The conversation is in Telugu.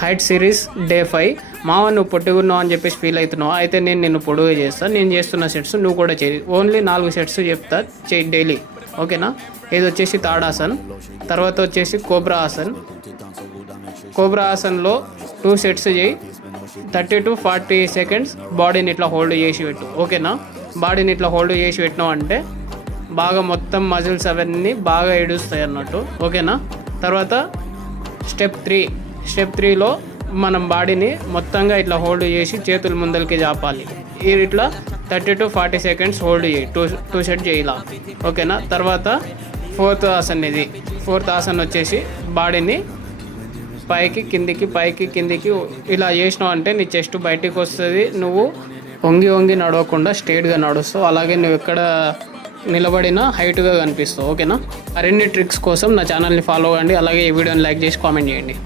Height series day 5. మావ నువ్వు పొట్టుకున్నావు అని చెప్పేసి ఫీల్ అవుతున్నావు, అయితే నేను నిన్ను పొడుగు చేస్తాను. నేను చేస్తున్న సెట్స్ నువ్వు కూడా చేయి. ఓన్లీ 4 సెట్స్ చెప్తా, చేయి డైలీ, ఓకేనా? ఇది వచ్చేసి తాడాసన్, తర్వాత వచ్చేసి కోబ్రా ఆసన్. కోబ్రా ఆసన్లో 2 సెట్స్ చేయి, 30 to 40 సెకండ్స్ బాడీని ఇట్లా హోల్డ్ చేసి పెట్టు, ఓకేనా? బాడీని ఇట్లా హోల్డ్ చేసి పెట్టినావు అంటే బాగా మొత్తం మజిల్స్ అవన్నీ బాగా ఎడుస్తాయి అన్నట్టు, ఓకేనా? తర్వాత స్టెప్ 3లో మనం బాడీని మొత్తంగా ఇట్లా హోల్డ్ చేసి చేతులు ముందరికి జాపాలి. ఇట్లా 30 to 40 సెకండ్స్ హోల్డ్ చేయి, 2 సెట్ చేయాల, ఓకేనా? తర్వాత 4th ఆసన్. ఇది 4th ఆసన్ వచ్చేసి బాడీని పైకి కిందికి ఇలా చేసినావు అంటే నీ చెస్ట్ బయటికి వస్తుంది. నువ్వు వంగి నడవకుండా స్ట్రైట్గా నడుస్తావు. అలాగే నువ్వు ఎక్కడ నిలబడినా హైట్గా కనిపిస్తావు, ఓకేనా? మరిన్ని ట్రిక్స్ కోసం నా ఛానల్ని ఫాలో అవ్వండి. అలాగే ఈ వీడియోని లైక్ చేసి కామెంట్ చేయండి.